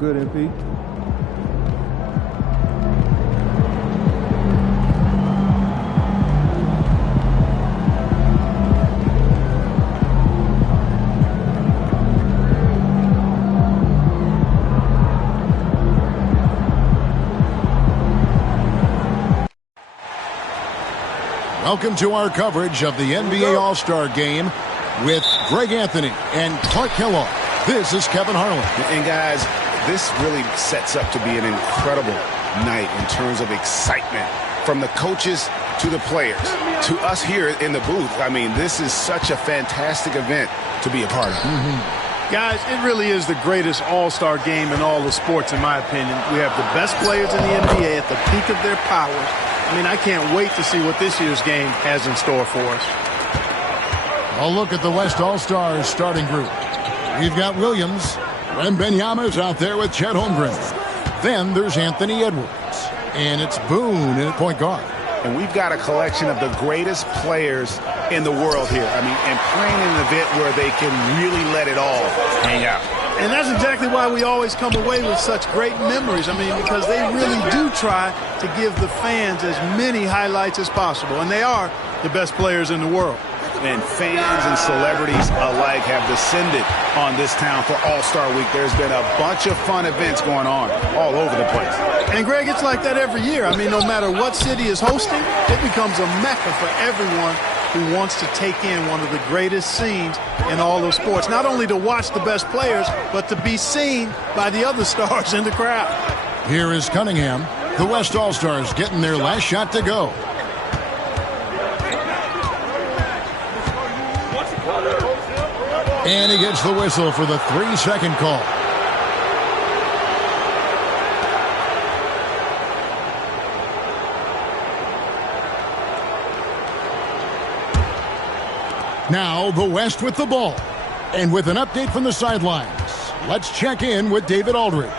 good, MP. Welcome to our coverage of the NBA All-Star Game with Greg Anthony and Clark Kellogg. This is Kevin Harlan. And guys, this really sets up to be an incredible night in terms of excitement from the coaches to the players to us here in the booth. I mean, this is such a fantastic event to be a part of. Guys, it really is the greatest all-star game in all the sports, in my opinion. We have the best players in the NBA at the peak of their powers. I mean, I can't wait to see what this year's game has in store for us. A look at the West All-Stars starting group. We've got Williams. Wembanyama's out there with Chet Holmgren. Then there's Anthony Edwards. And it's Boone at point guard. And we've got a collection of the greatest players in the world here. I mean, and playing in an event where they can really let it all hang out. And that's exactly why we always come away with such great memories. I mean, because they really do try to give the fans as many highlights as possible. And they are the best players in the world. And fans and celebrities alike have descended on this town for All-Star Week. There's been a bunch of fun events going on all over the place. And, Greg, it's like that every year. I mean, no matter what city is hosting, it becomes a mecca for everyone who wants to take in one of the greatest scenes in all of sports. Not only to watch the best players, but to be seen by the other stars in the crowd. Here is Cunningham. The West All-Stars getting their last shot to go. And he gets the whistle for the 3-second call. Now the West with the ball. And with an update from the sidelines, let's check in with David Aldridge.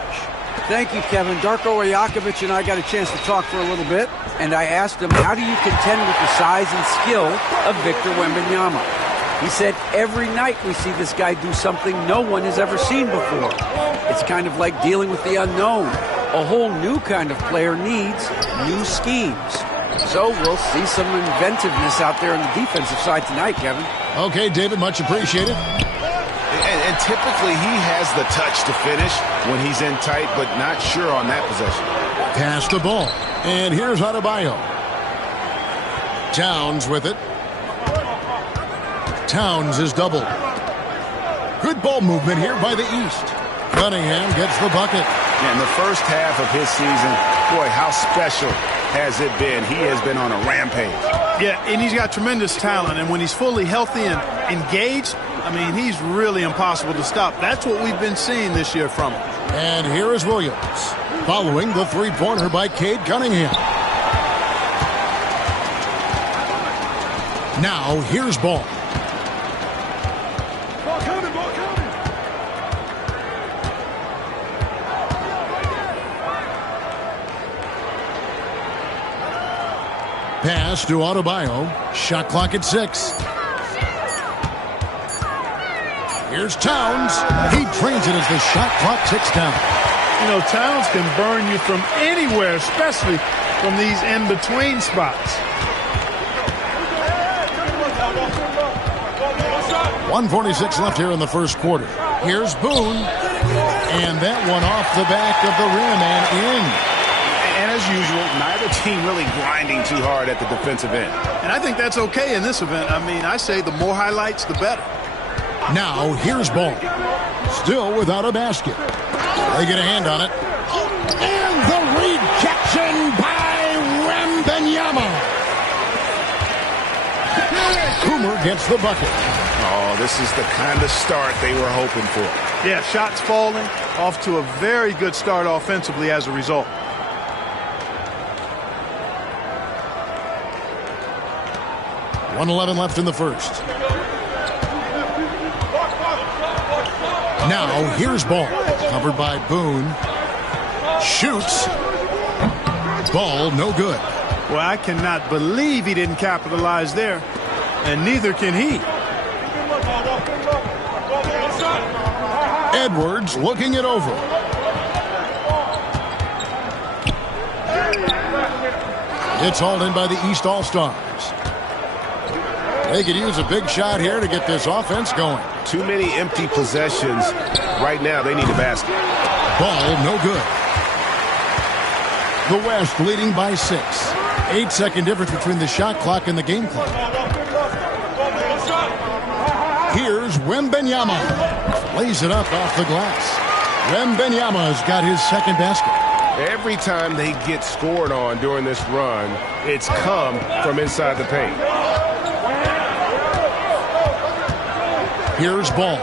Thank you, Kevin. Darko Rajakovic and I got a chance to talk for a little bit, and I asked him, how do you contend with the size and skill of Victor Wembanyama? He said, every night we see this guy do something no one has ever seen before. It's kind of like dealing with the unknown. A whole new kind of player needs new schemes. So we'll see some inventiveness out there on the defensive side tonight, Kevin. Okay, David, much appreciated. And typically he has the touch to finish when he's in tight, but not sure on that possession. Pass the ball. And here's Adebayo. Towns with it. Towns is doubled. Good ball movement here by the East. Cunningham gets the bucket. And the first half of his season, boy, how special has it been? He has been on a rampage. Yeah, and he's got tremendous talent. And when he's fully healthy and engaged, I mean, he's really impossible to stop. That's what we've been seeing this year from him. And here is Williams, following the three-pointer by Cade Cunningham. Now, here's Ball. Pass to Adebayo. Shot clock at 6. Here's Towns. He trains it as the shot clock ticks down. You know, Towns can burn you from anywhere, especially from these in-between spots. 1:46 left here in the first quarter. Here's Boone. And that one off the back of the rim and in. And as usual, neither team really grinding too hard at the defensive end. And I think that's okay in this event. I mean, I say the more highlights, the better. Now, here's Ball. Still without a basket. They get a hand on it. And the rejection by Wembanyama. Coomer gets the bucket. Oh, this is the kind of start they were hoping for. Yeah, shots falling, off to a very good start offensively as a result. .11 left in the first. Now, here's Ball. Covered by Boone. Shoots. Ball, no good. Well, I cannot believe he didn't capitalize there. And neither can he. Edwards looking it over. It's hauled in by the East All-Stars. They could use a big shot here to get this offense going. Too many empty possessions. Right now, they need a basket. Ball no good. The West leading by 6. 8-second difference between the shot clock and the game clock. Here's Wembanyama. Lays it up off the glass. Wembanyama's got his second basket. Every time they get scored on during this run, it's come from inside the paint. Here's Ball.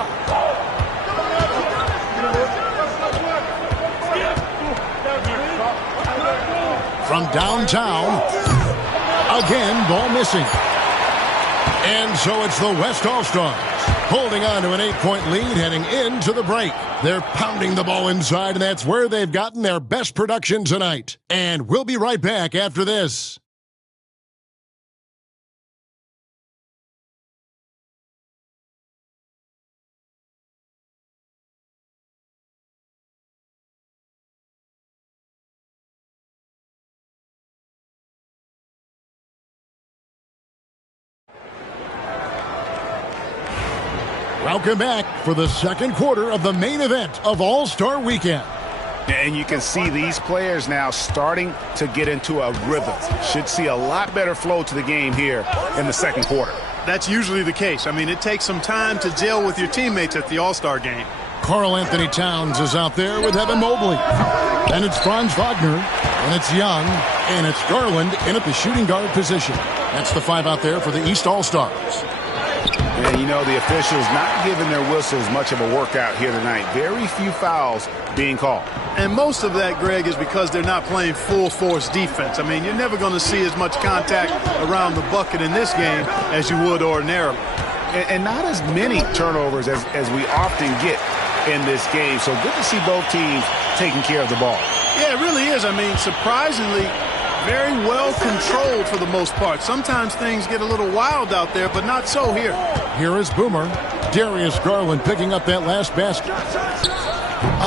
From downtown. Again, Ball missing. And so it's the West All-Stars holding on to an 8-point lead heading into the break. They're pounding the ball inside, and that's where they've gotten their best production tonight. And we'll be right back after this. Welcome back for the second quarter of the main event of All-Star Weekend. And you can see these players now starting to get into a rhythm. Should see a lot better flow to the game here in the second quarter. That's usually the case. I mean, it takes some time to gel with your teammates at the All-Star game. Karl-Anthony Towns is out there with Evan Mobley. And it's Franz Wagner, and it's Young, and it's Garland in at the shooting guard position. That's the 5 out there for the East All-Stars. And, you know, the officials not giving their whistles much of a workout here tonight. Very few fouls being called. And most of that, Greg, is because they're not playing full-force defense. I mean, you're never going to see as much contact around the bucket in this game as you would ordinarily. And not as many turnovers as we often get in this game. So good to see both teams taking care of the ball. Yeah, it really is. I mean, surprisingly, very well controlled for the most part. Sometimes things get a little wild out there, but not so here. Here is Boomer. Darius Garland picking up that last basket.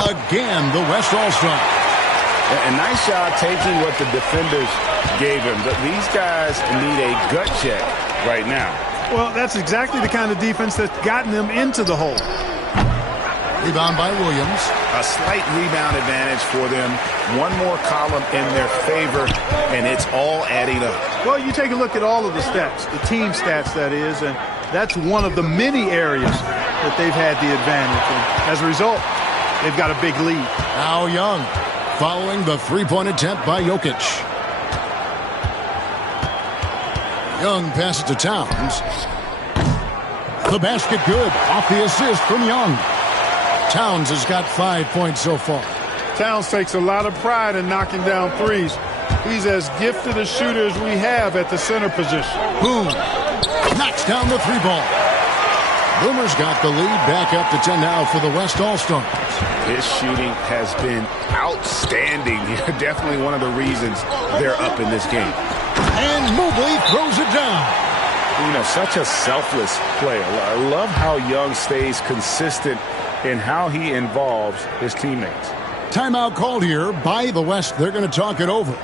Again, the West All-Star. A nice job taking what the defenders gave him. But these guys need a gut check right now. Well, that's exactly the kind of defense that's gotten them into the hole. Rebound by Williams. A slight rebound advantage for them. One more column in their favor, and it's all adding up. Well, you take a look at all of the stats, the team stats, that is, and that's one of the many areas that they've had the advantage. And as a result, they've got a big lead. Now Young following the three-point attempt by Jokic. Young passes to Towns. The basket good off the assist from Young. Towns has got 5 points so far. Towns takes a lot of pride in knocking down threes. He's as gifted a shooter as we have at the center position. Boom. Knocks down the 3-ball. Boomer's got the lead back up to 10 now for the West All-Stars. His shooting has been outstanding. Definitely one of the reasons they're up in this game. And Mobley throws it down. You know, such a selfless player. I love how Young stays consistent in how he involves his teammates. Timeout called here by the West. They're going to talk it over.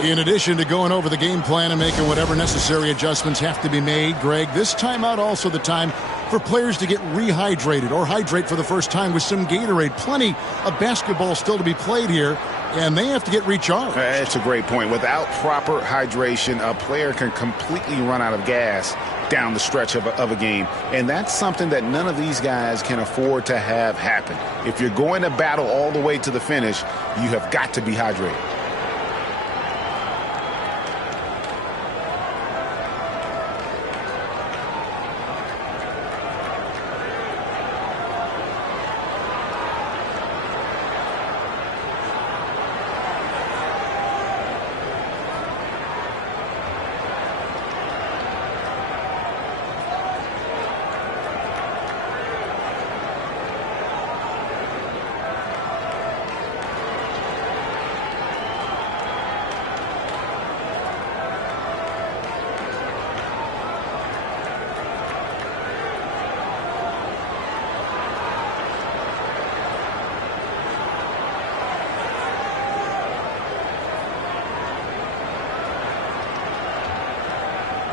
In addition to going over the game plan and making whatever necessary adjustments have to be made, Greg, this timeout also the time for players to get rehydrated or hydrate for the first time with some Gatorade. Plenty of basketball still to be played here, and they have to get recharged. That's a great point. Without proper hydration, a player can completely run out of gas down the stretch of a game. And that's something that none of these guys can afford to have happen. If you're going to battle all the way to the finish, you have got to be hydrated.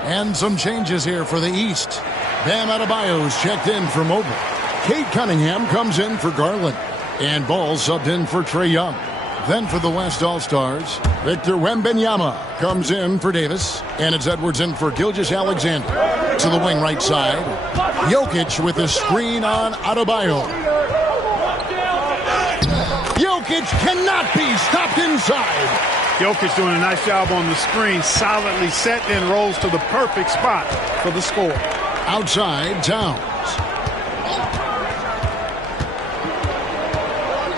And some changes here for the East. Bam Adebayo's checked in for Mobley. Cade Cunningham comes in for Garland. And Ball subbed in for Trae Young. Then for the West All-Stars, Victor Wembanyama comes in for Davis. And it's Edwards in for Gilgeous-Alexander. To the wing right side, Jokic with a screen on Adebayo. Jokic cannot be stopped inside. Jokic doing a nice job on the screen, solidly set and rolls to the perfect spot for the score. Outside, Towns.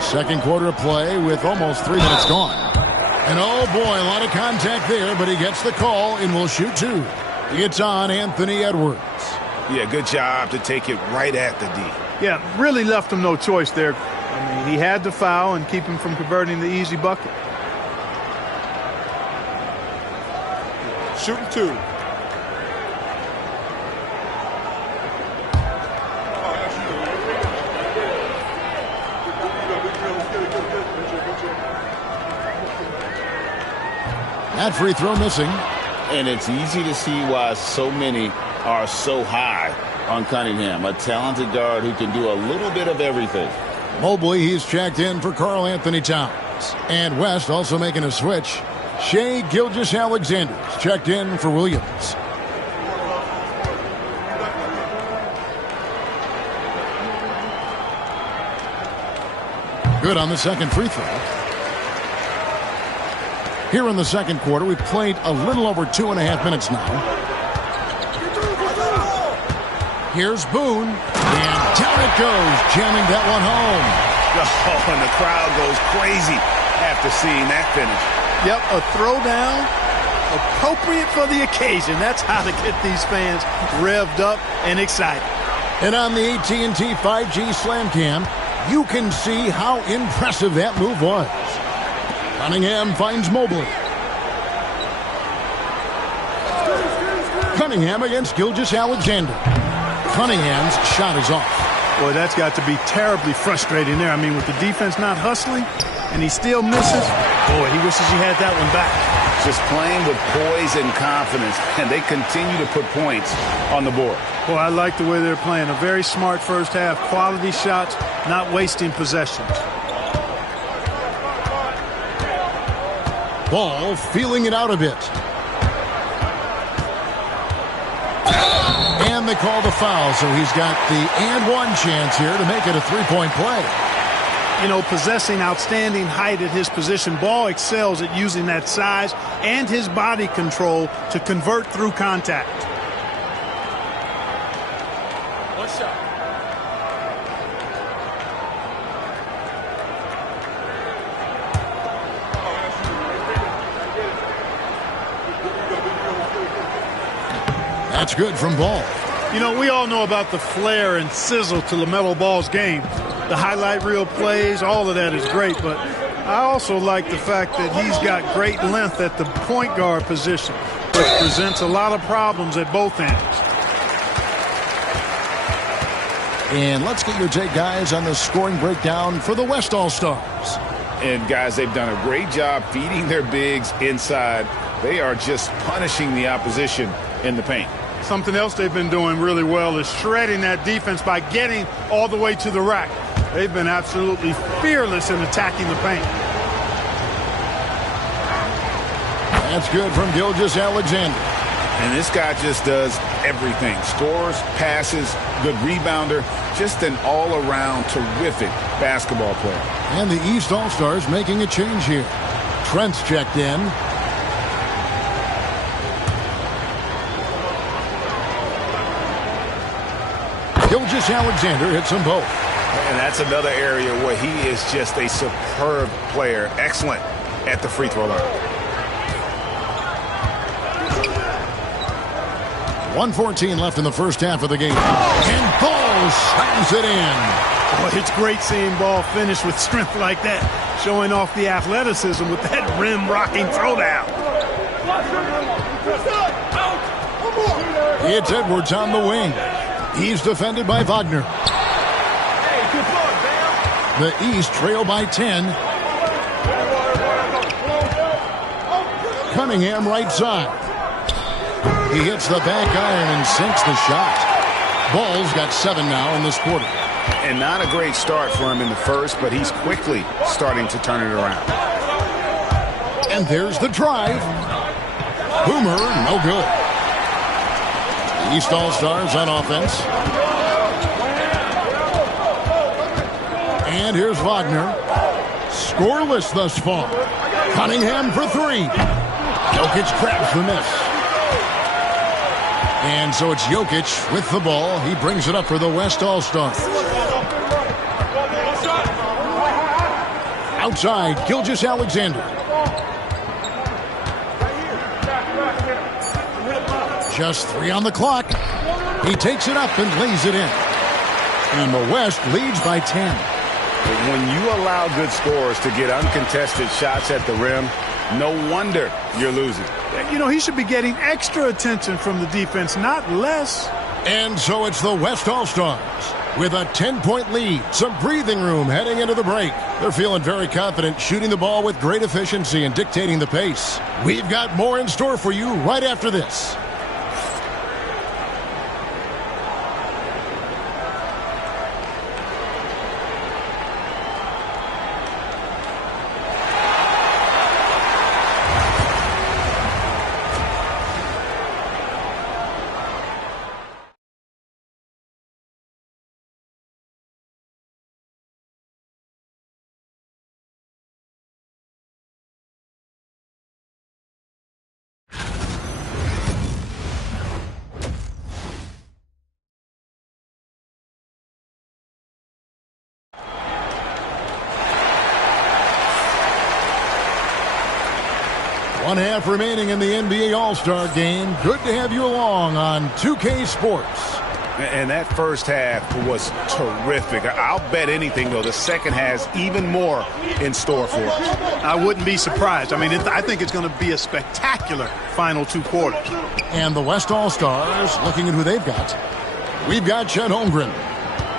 Second quarter of play with almost 3 minutes gone. And oh boy, a lot of contact there, but he gets the call and will shoot 2. It's on Anthony Edwards. Yeah, good job to take it right at the D. Yeah, really left him no choice there. I mean, he had to foul and keep him from converting the easy bucket. Shooting 2. That free throw missing. And it's easy to see why so many are so high on Cunningham, a talented guard who can do a little bit of everything. Mobley, he's checked in for Karl Anthony Towns. And West also making a switch. Shai Gilgeous-Alexander's checked in for Williams. Good on the second free throw. Here in the second quarter, we've played a little over 2.5 minutes now. Here's Boone, and down it goes, jamming that one home. Oh, and the crowd goes crazy after seeing that finish. Yep, a throwdown appropriate for the occasion. That's how to get these fans revved up and excited. And on the AT&T 5G Slam Cam, you can see how impressive that move was. Cunningham finds Mobley. Cunningham against Gilgeous-Alexander. Cunningham's shot is off. Boy, that's got to be terribly frustrating there. I mean, with the defense not hustling, and he still misses. Boy, he wishes he had that one back. Just playing with poise and confidence, and they continue to put points on the board. Boy, I like the way they're playing. A very smart first half. Quality shots, not wasting possessions. Ball feeling it out a bit. And they call the foul, so he's got the and one chance here to make it a three-point play. You know, possessing outstanding height at his position, Ball excels at using that size and his body control to convert through contact. One shot. That's good from Ball. You know, we all know about the flair and sizzle to LaMelo Ball's game. The highlight reel plays, all of that is great, but I also like the fact that he's got great length at the point guard position, which presents a lot of problems at both ends. And let's get your take, guys, on the scoring breakdown for the West All-Stars. And, guys, they've done a great job feeding their bigs inside. They are just punishing the opposition in the paint. Something else they've been doing really well is shredding that defense by getting all the way to the rack. They've been absolutely fearless in attacking the paint. That's good from Gilgeous-Alexander. And this guy just does everything. Scores, passes, good rebounder, just an all-around terrific basketball player. And the East All-Stars making a change here. Trent's checked in. Gilgeous-Alexander hits them both. And that's another area where he is just a superb player. Excellent at the free throw line. 1:14 left in the first half of the game. And Ball slams it in. Boy, it's great seeing Ball finish with strength like that, showing off the athleticism with that rim-rocking throwdown. It's Edwards on the wing. He's defended by Wagner. The East trail by 10. Cunningham right side. He hits the back iron and sinks the shot. Ball's got 7 now in this quarter. And not a great start for him in the first, but he's quickly starting to turn it around. And there's the drive. Boomer, no good. The East All-Stars on offense. And here's Wagner. Scoreless thus far. Cunningham for 3. Jokic grabs the miss. And so it's Jokic with the ball. He brings it up for the West All-Stars. Outside, Gilgeous-Alexander. Just 3 on the clock. He takes it up and lays it in. And the West leads by 10. When you allow good scorers to get uncontested shots at the rim, no wonder you're losing. You know, he should be getting extra attention from the defense, not less. And so it's the West All-Stars with a 10-point lead. Some breathing room heading into the break. They're feeling very confident, shooting the ball with great efficiency and dictating the pace. We've got more in store for you right after this. One half remaining in the NBA All-Star game. Good to have you along on 2K Sports. And that first half was terrific. I'll bet anything, though, the second has even more in store for us. I wouldn't be surprised. I mean, I think it's going to be a spectacular final 2 quarters. And the West All-Stars, looking at who they've got. We've got Chet Holmgren.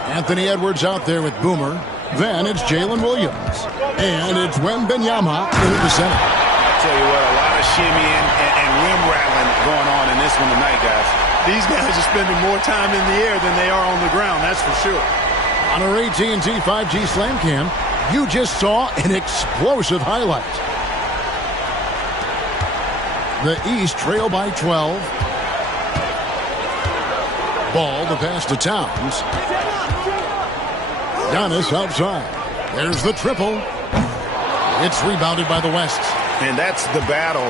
Anthony Edwards out there with Boomer. Then it's Jalen Williams. And it's Wembanyama into the center. Tell you what, a lot of shimmying and rim rattling going on in this one tonight, guys. These guys are spending more time in the air than they are on the ground, that's for sure. On our AT&T 5G Slam Cam, you just saw an explosive highlight. The East trail by 12. Ball to pass to Towns. Giannis outside. There's the triple. It's rebounded by the West. And that's the battle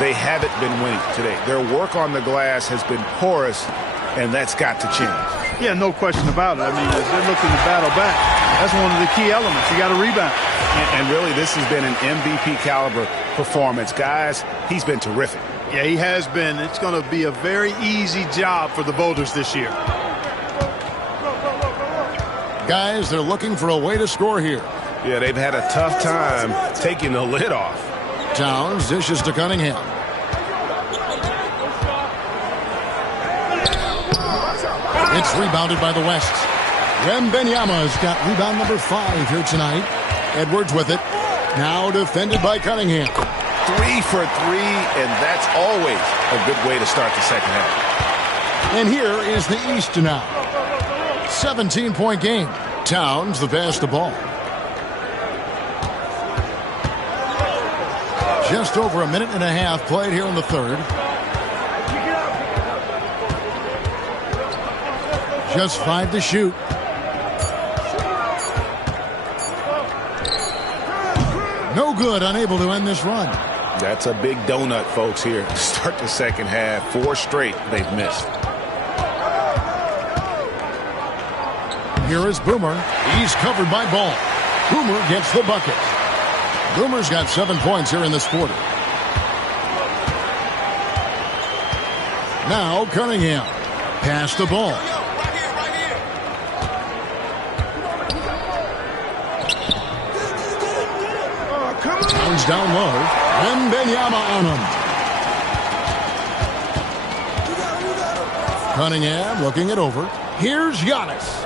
they haven't been winning today. Their work on the glass has been porous, and that's got to change. Yeah, no question about it. I mean, they're looking to battle back. That's one of the key elements. You got to rebound. And really, this has been an MVP caliber performance. Guys, he's been terrific. Yeah, he has been. It's going to be a very easy job for the voters this year. Guys, they're looking for a way to score here. Yeah, they've had a tough time taking the lid off. Towns dishes to Cunningham. It's rebounded by the West. Wembanyama's got rebound number 5 here tonight. Edwards with it. Now defended by Cunningham. 3 for 3, and that's always a good way to start the second half. And here is the East now. 17-point game. Towns the pass the ball. Just over a minute and a half played here in the third. Just 5 to shoot. No good, unable to end this run. That's a big donut, folks, here to start the second half. 4 straight they've missed. Here is Boomer. He's covered by Ball. Boomer gets the bucket. Boomer's got 7 points here in this quarter. Now Cunningham. Pass the ball. Towns down low. Wembanyama on him. Cunningham looking it over. Here's Giannis.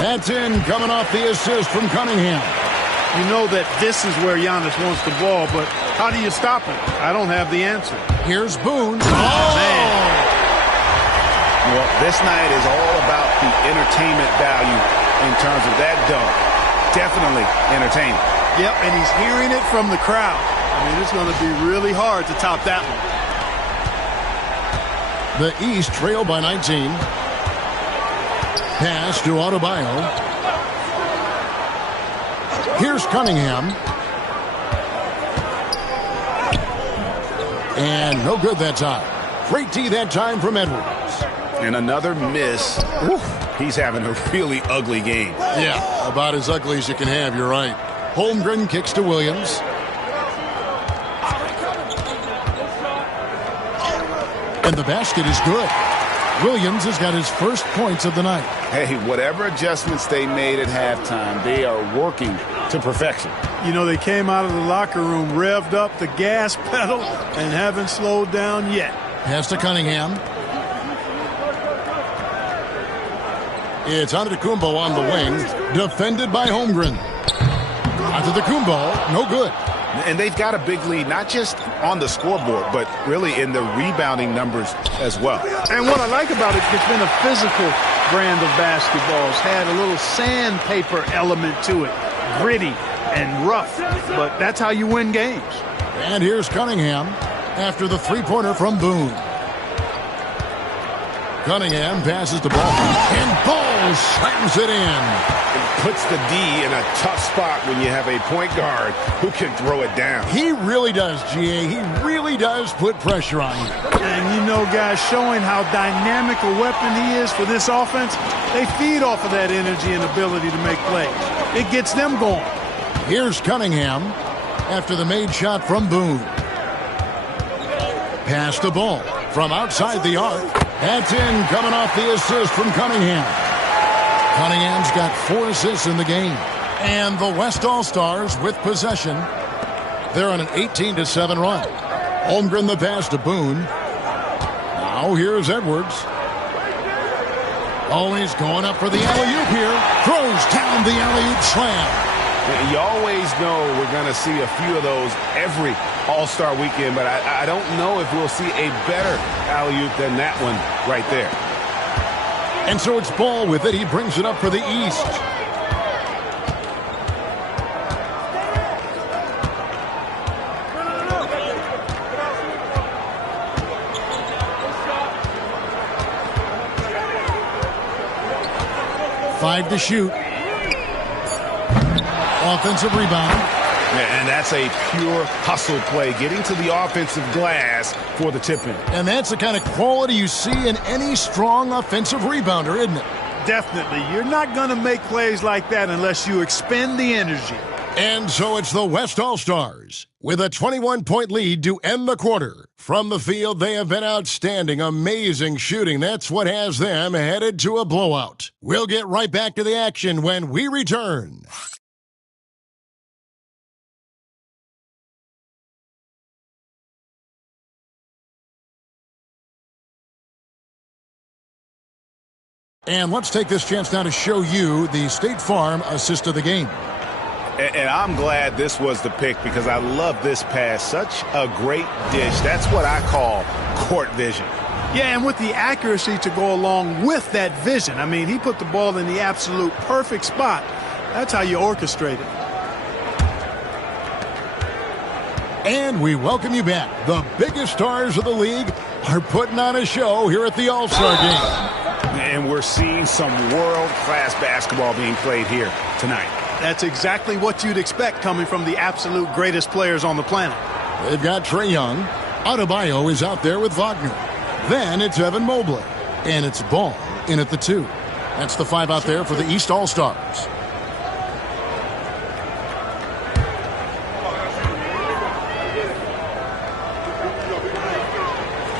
That's in, coming off the assist from Cunningham. You know that this is where Giannis wants the ball, but how do you stop him? I don't have the answer. Here's Boone. Man. Well, this night is all about the entertainment value in terms of that dunk. Definitely entertaining. Yep, and he's hearing it from the crowd. I mean, it's going to be really hard to top that one. The East trail by 19. Pass to Adebayo. Here's Cunningham. And no good that time. Great D that time from Edwards. And another miss. He's having a really ugly game. Yeah, about as ugly as you can have, you're right. Holmgren kicks to Williams. And the basket is good. Williams has got his first points of the night. Hey, whatever adjustments they made at halftime, they are working to perfection. You know, they came out of the locker room, revved up the gas pedal, and haven't slowed down yet. Pass to Cunningham. It's Antetokounmpo on the wing, defended by Holmgren. Antetokounmpo, no good. And they've got a big lead, not just on the scoreboard, but really in the rebounding numbers as well. And what I like about it, it's been a physical brand of basketball. It's had a little sandpaper element to it, gritty and rough, but that's how you win games. And here's Cunningham after the three-pointer from Boone. Cunningham passes the ball, and Ball slams it in. It puts the D in a tough spot when you have a point guard who can throw it down. He really does, G.A. He really does put pressure on you. And you know, guys, showing how dynamic a weapon he is for this offense, they feed off of that energy and ability to make plays. It gets them going. Here's Cunningham after the made shot from Boone. Pass the ball from outside the arc. That's in, coming off the assist from Cunningham. Cunningham's got 4 assists in the game. And the West All-Stars with possession. They're on an 18-7 run. Holmgren the pass to Boone. Now here's Edwards. Always going up for the alley-oop here. Throws down the alley-oop slam. You always know we're going to see a few of those every All-Star weekend, but I don't know if we'll see a better alley-oop than that one right there. And so it's Ball with it. He brings it up for the East. Five to shoot. Offensive rebound. And that's a pure hustle play, getting to the offensive glass for the tip-in. And that's the kind of quality you see in any strong offensive rebounder, isn't it? Definitely. You're not going to make plays like that unless you expend the energy. And so it's the West All-Stars with a 21-point lead to end the quarter. From the field, they have been outstanding, amazing shooting. That's what has them headed to a blowout. We'll get right back to the action when we return. And let's take this chance now to show you the State Farm assist of the game. And I'm glad this was the pick because I love this pass. Such a great dish. That's what I call court vision. Yeah, and with the accuracy to go along with that vision. I mean, he put the ball in the absolute perfect spot. That's how you orchestrate it. And we welcome you back. The biggest stars of the league are putting on a show here at the All-Star Game. And we're seeing some world-class basketball being played here tonight. That's exactly what you'd expect coming from the absolute greatest players on the planet. They've got Trae Young. Adebayo is out there with Wagner. Then it's Evan Mobley. And it's Ball in at the 2. That's the 5 out there for the East All-Stars.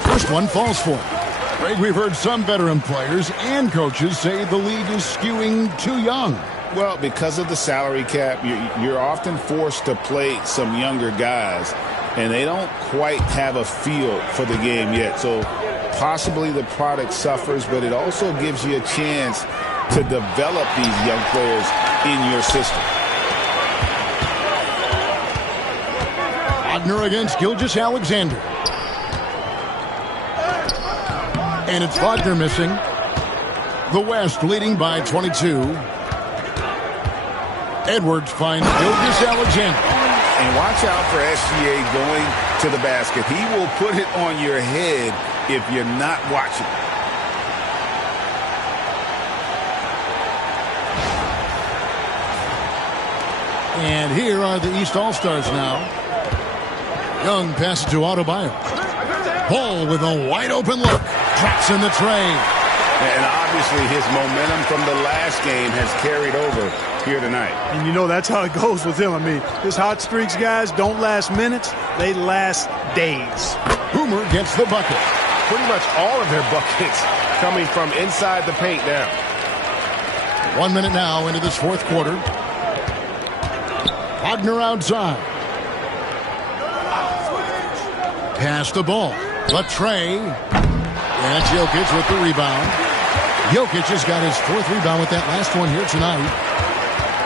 First one falls for him. Greg, we've heard some veteran players and coaches say the league is skewing too young. Well, because of the salary cap, you're often forced to play some younger guys, and they don't quite have a feel for the game yet. So possibly the product suffers, but it also gives you a chance to develop these young players in your system. Wagner against Gilgeous-Alexander. And it's Wagner missing. The West leading by 22. Edwards finds Gilgeous-Alexander. And watch out for SGA going to the basket. He will put it on your head if you're not watching. And here are the East All-Stars now. Young passes to Adebayo. Ball with a wide-open look. Drops in the tray. And obviously his momentum from the last game has carried over here tonight. And you know that's how it goes with him. I mean, his hot streaks, guys, don't last minutes. They last days. Boomer gets the bucket. Pretty much all of their buckets coming from inside the paint now. 1 minute now into this fourth quarter. Wagner outside. Pass the ball. Latrey. And Jokic with the rebound. Jokic has got his fourth rebound with that last one here tonight.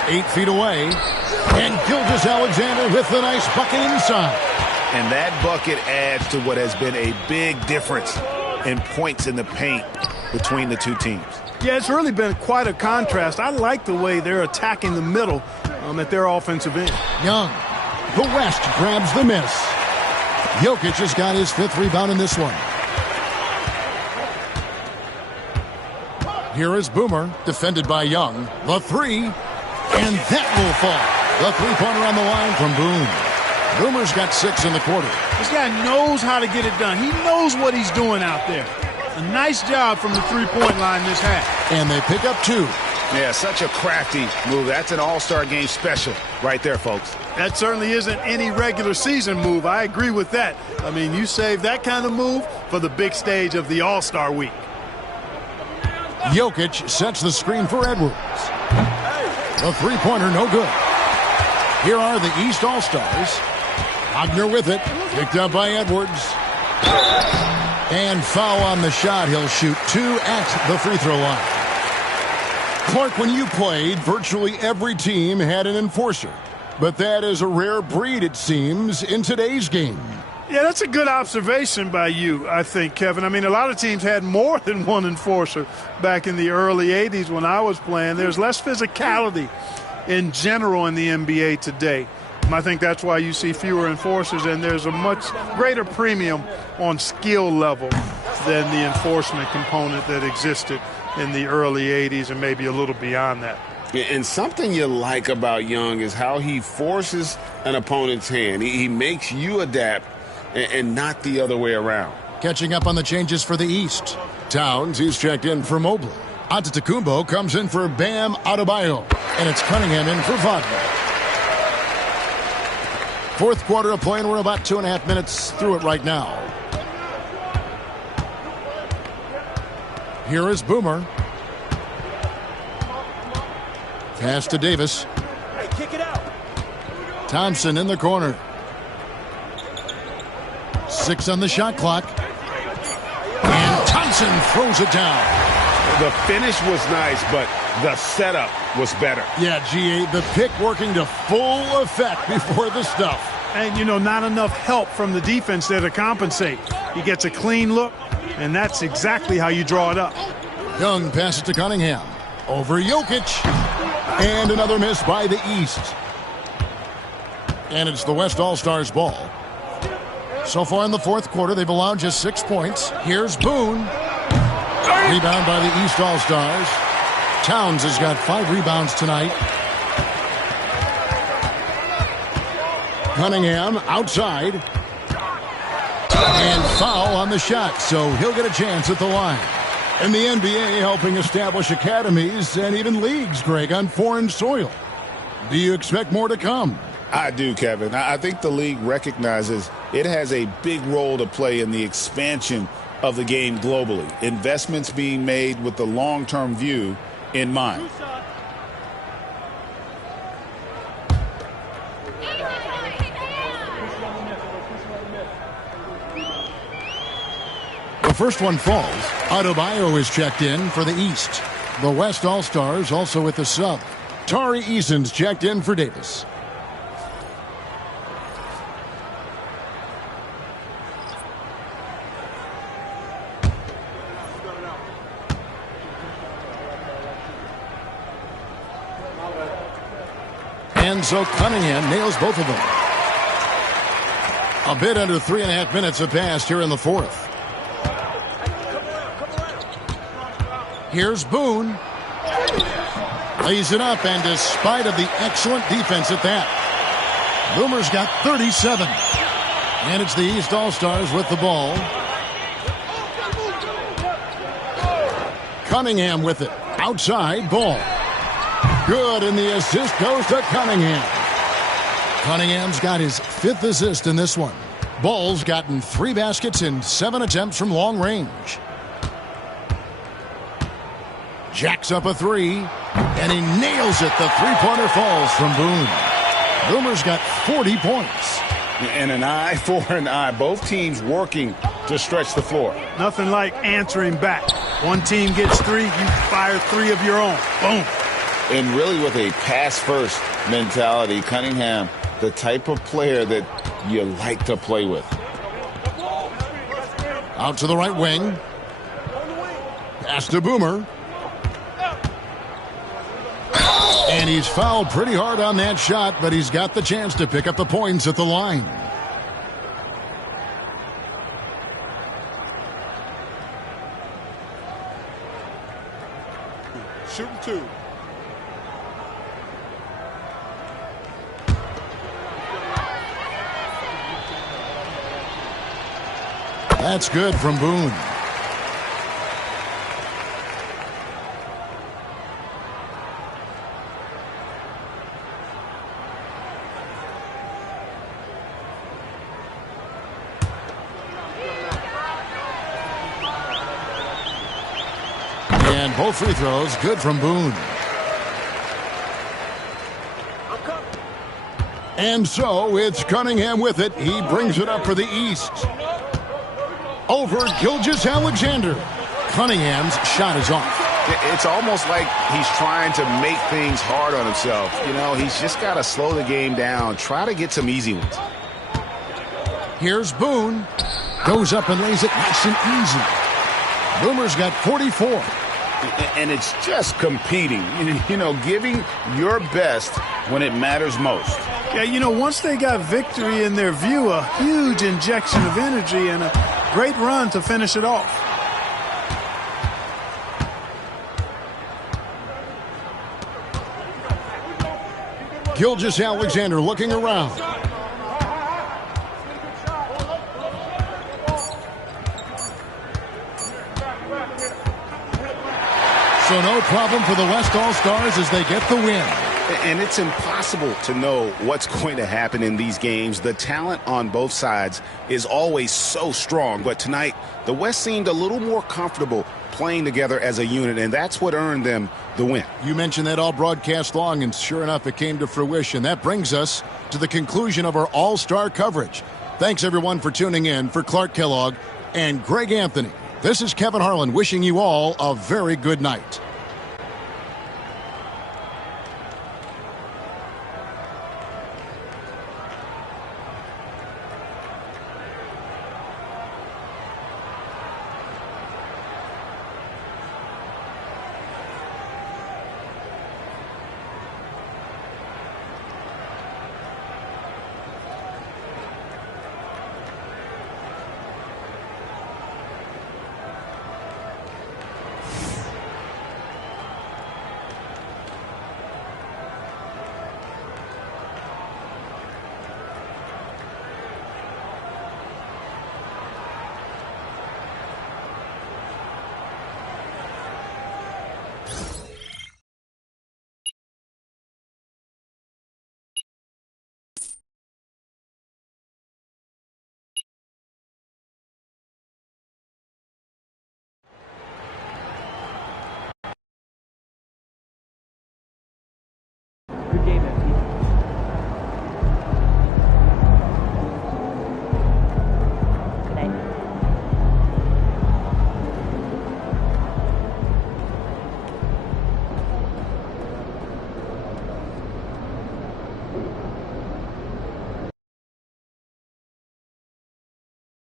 8 feet away. And Gilgeous-Alexander with the nice bucket inside. And that bucket adds to what has been a big difference in points in the paint between the two teams. Yeah, it's really been quite a contrast. I like the way they're attacking the middle at their offensive end. Young. The West grabs the miss. Jokic has got his fifth rebound in this one. Here is Boomer, defended by Young. The three, and that will fall. The three-pointer on the line from Boone. Boomer's got 6 in the quarter. This guy knows how to get it done. He knows what he's doing out there. A nice job from the three-point line this half. And they pick up 2. Yeah, such a crafty move. That's an all-star game special right there, folks. That certainly isn't any regular season move. I agree with that. I mean, you save that kind of move for the big stage of the All-Star week. Jokic sets the screen for Edwards. The three-pointer, no good. Here are the East All-Stars. Wagner with it. Picked up by Edwards. And foul on the shot. He'll shoot 2 at the free throw line. Clark, when you played, virtually every team had an enforcer. But that is a rare breed, it seems, in today's game. Yeah, that's a good observation by you, I think, Kevin. I mean, a lot of teams had more than one enforcer back in the early 80s when I was playing. There's less physicality in general in the NBA today. I think that's why you see fewer enforcers, and there's a much greater premium on skill level than the enforcement component that existed in the early 80s and maybe a little beyond that. And something you like about Young is how he forces an opponent's hand. He makes you adapt and not the other way around. Catching up on the changes for the East. Towns, he's checked in for Mobley. Antetokounmpo comes in for Bam Adebayo. And it's Cunningham in for Wagner. Fourth quarter of play, and we're about 2.5 minutes through it right now. Here is Boomer. Pass to Davis. Hey, kick it out. Thompson in the corner. 6 on the shot clock. And Thompson throws it down. The finish was nice, but the setup was better. Yeah, GA, the pick working to full effect before the stuff. And, you know, not enough help from the defense there to compensate. He gets a clean look, and that's exactly how you draw it up. Young passes to Cunningham. Over Jokic. And another miss by the East. And it's the West All-Stars ball. So far in the fourth quarter, they've allowed just 6 points. Here's Boone. Rebound by the East All-Stars. Towns has got 5 rebounds tonight. Cunningham outside. And foul on the shot, so he'll get a chance at the line. And the NBA helping establish academies and even leagues, Greg, on foreign soil. Do you expect more to come? I do, Kevin. I think the league recognizes it has a big role to play in the expansion of the game globally. Investments being made with the long-term view in mind. The first one falls. Adebayo is checked in for the East. The West All-Stars also with the sub. Tari Eason's checked in for Davis. And so Cunningham nails both of them. A bit under 3.5 minutes have passed here in the fourth. Here's Boone. Lays it up, and despite of the excellent defense at that, Boomer's got 37. And it's the East All-Stars with the ball. Cunningham with it. Outside ball. Good, and the assist goes to Cunningham. Cunningham's got his 5th assist in this one. Ball's gotten 3 baskets in 7 attempts from long range. Jacks up a 3, and he nails it. The three-pointer falls from Boone. Boomer's got 40 points. And an eye for an eye. Both teams working to stretch the floor. Nothing like answering back. One team gets 3, you fire 3 of your own. Boom. And really with a pass-first mentality, Cunningham, the type of player that you like to play with. Out to the right wing. Pass to Boomer. And he's fouled pretty hard on that shot, but he's got the chance to pick up the points at the line. Shooting 2. That's good from Boone. And both free throws good from Boone. And so it's Cunningham with it. He brings it up for the East. Over Gilgeous-Alexander. Cunningham's shot is off. It's almost like he's trying to make things hard on himself. You know, he's just got to slow the game down. Try to get some easy ones. Here's Boone. Goes up and lays it nice and easy. Boomer's got 44. And it's just competing, you know, giving your best when it matters most. Yeah, you know, once they got victory in their view, a huge injection of energy and a great run to finish it off. Gilgeous-Alexander looking around. So no problem for the West All-Stars as they get the win. And it's impossible to know what's going to happen in these games. The talent on both sides is always so strong. But tonight, the West seemed a little more comfortable playing together as a unit, and that's what earned them the win. You mentioned that all broadcast long, and sure enough, it came to fruition. That brings us to the conclusion of our All-Star coverage. Thanks, everyone, for tuning in. For Clark Kellogg and Greg Anthony, this is Kevin Harlan wishing you all a very good night.